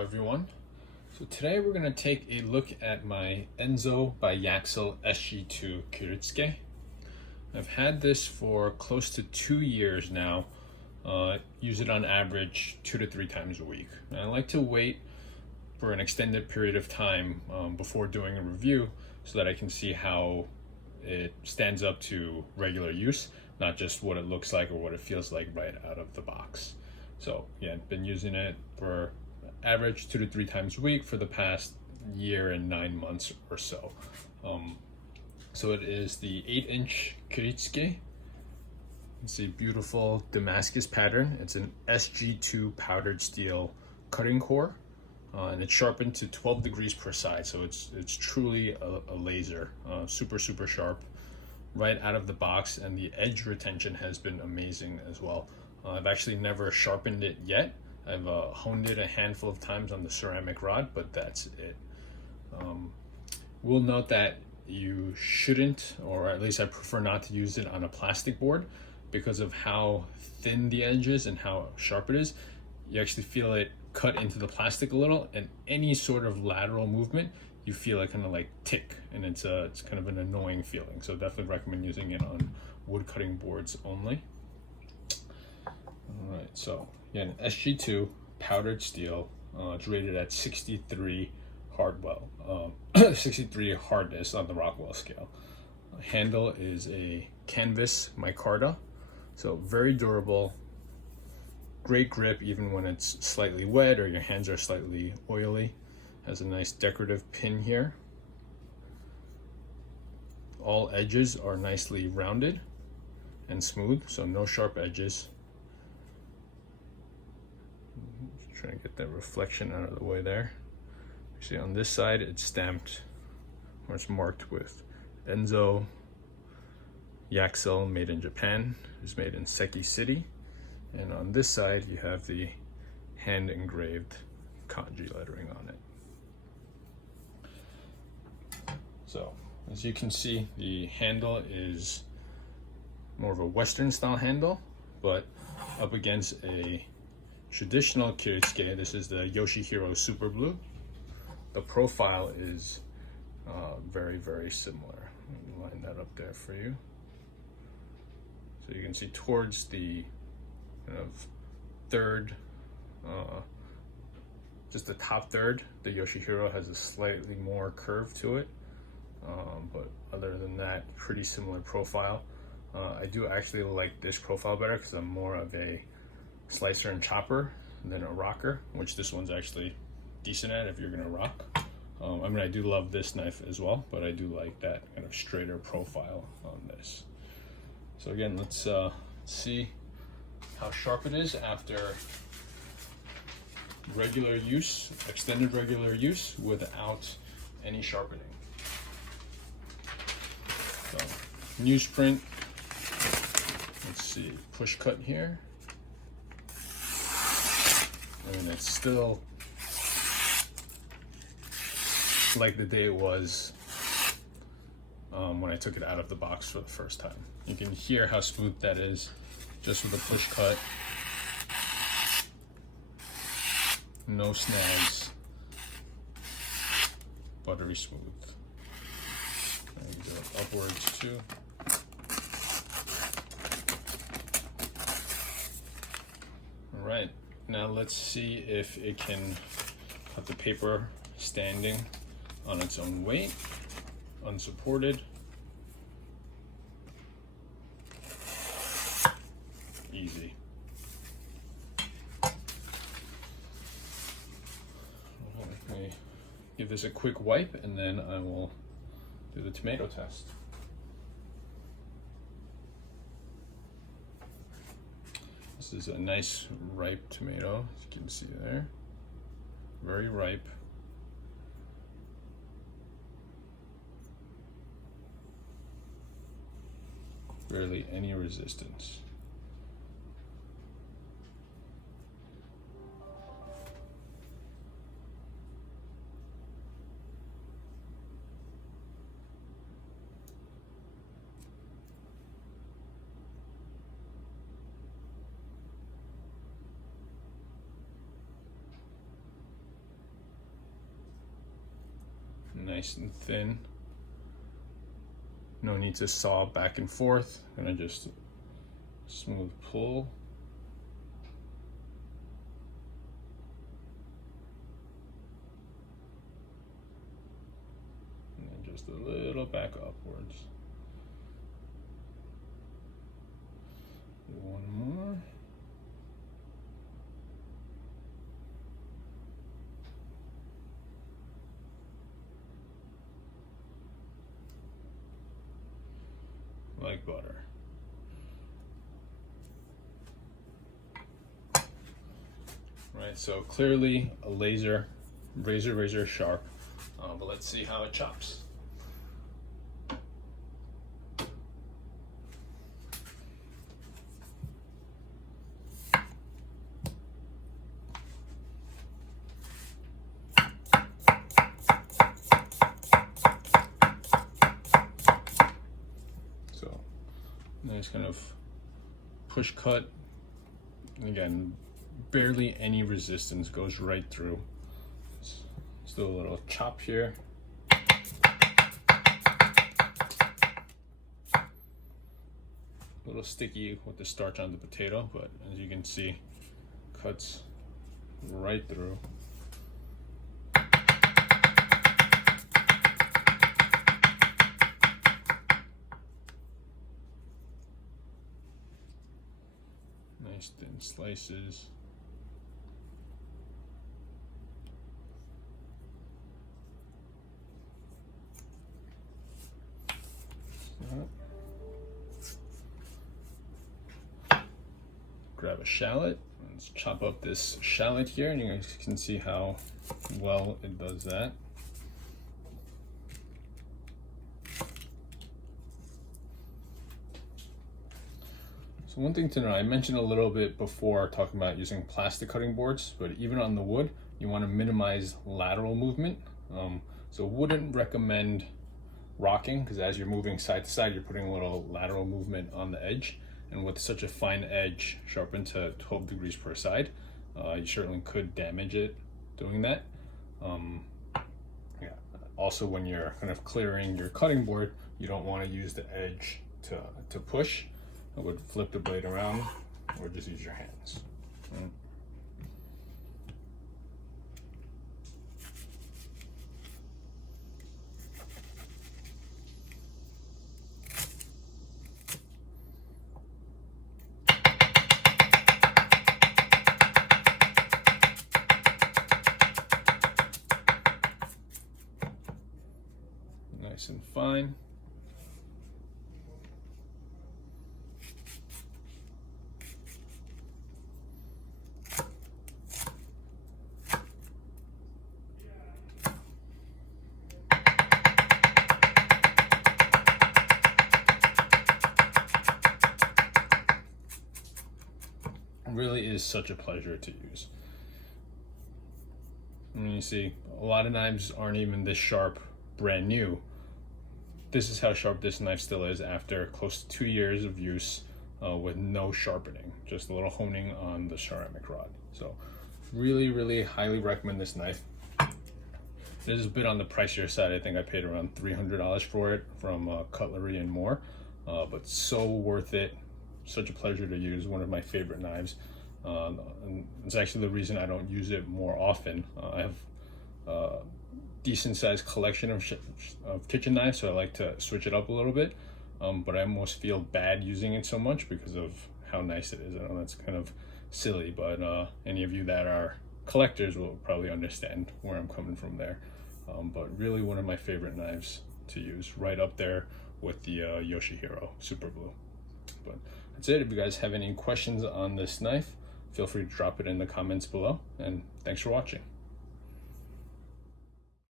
Hello everyone. So today we're going to take a look at my Enso by SG2 Kiritsuke. I've had this for close to 2 years now. Use it on average 2 to 3 times a week. And I like to wait for an extended period of time before doing a review so that I can see how it stands up to regular use, not just what it looks like or what it feels like right out of the box. So yeah, I've been using it for average 2 to 3 times a week for the past year and 9 months or so. So it is the 8-inch Kiritsuke. It's a beautiful Damascus pattern. It's an SG2 powdered steel cutting core, and it's sharpened to 12 degrees per side. So it's truly a laser, super sharp right out of the box, and the edge retention has been amazing as well. I've actually never sharpened it yet. I've honed it a handful of times on the ceramic rod, but that's it. We'll note that you shouldn't, or at least I prefer not to use it on a plastic board because of how thin the edge is and how sharp it is. You actually feel it cut into the plastic a little, and any sort of lateral movement, you feel it kind of like tick, and it's kind of an annoying feeling. So definitely recommend using it on wood cutting boards only. All right, so yeah, an SG2 powdered steel. It's rated at 63 63 hardness on the Rockwell scale. Handle is a canvas micarta, so very durable, great grip even when it's slightly wet or your hands are slightly oily. Has a nice decorative pin here. All edges are nicely rounded and smooth, so no sharp edges. Trying to get that reflection out of the way there. You see on this side it's stamped, or it's marked with Enso Yaxel, made in Japan. It's made in Seki City. And on this side you have the hand engraved kanji lettering on it. So as you can see, the handle is more of a Western style handle, but up against a traditional Kiritsuke. This is the Yoshihiro Super Blue. The profile is very similar. Let me line that up there for you. So you can see towards the kind of third, just the top third, the Yoshihiro has a slightly more curve to it. But other than that, pretty similar profile. I do actually like this profile better because I'm more of a slicer and chopper than a rocker, which this one's actually decent at if you're gonna rock. I mean, I do love this knife as well, but I do like that kind of straighter profile on this. So again, let's see how sharp it is after regular use, extended regular use without any sharpening. So newsprint, let's see, push cut here. And it's still like the day it was when I took it out of the box for the first time. You can hear how smooth that is just with a push cut. No snags. Buttery smooth. And go upwards too. All right. Now let's see if it can cut the paper standing on its own weight, unsupported. Easy. Let me give this a quick wipe and then I will do the tomato test. This is a nice ripe tomato, as you can see there. Very ripe. Barely any resistance. nice and thin. No need to saw back and forth. Gonna just smooth pull. And then just a little back upwards. One more. Like butter. Right, so clearly a laser, razor sharp, but let's see how it chops. Nice kind of push cut. And again, barely any resistance, goes right through. Let's do a little chop here. A little sticky with the starch on the potato, but as you can see, cuts right through. Nice thin slices. Grab a shallot. Let's chop up this shallot here, and you guys can see how well it does that. So one thing to know, I mentioned a little bit before talking about using plastic cutting boards, but even on the wood, you want to minimize lateral movement. So wouldn't recommend rocking, because as you're moving side to side, you're putting a little lateral movement on the edge. And with such a fine edge, sharpened to 12 degrees per side, you certainly could damage it doing that. Yeah. Also, when you're kind of clearing your cutting board, you don't want to use the edge to push. I would flip the blade around or just use your hands. Nice and fine. Really is such a pleasure to use. I mean, you see, a lot of knives aren't even this sharp brand new. This is how sharp this knife still is after close to 2 years of use with no sharpening, just a little honing on the ceramic rod. So really highly recommend this knife. This is a bit on the pricier side. I think I paid around $300 for it from Cutlery and More, but so worth it. Such a pleasure to use, one of my favorite knives. And it's actually the reason I don't use it more often. I have a decent sized collection of kitchen knives, so I like to switch it up a little bit, but I almost feel bad using it so much because of how nice it is. I know that's kind of silly, but any of you that are collectors will probably understand where I'm coming from there. But really one of my favorite knives to use, right up there with the Yoshihiro Super Glue. But that's it. If you guys have any questions on this knife, feel free to drop it in the comments below, and thanks for watching.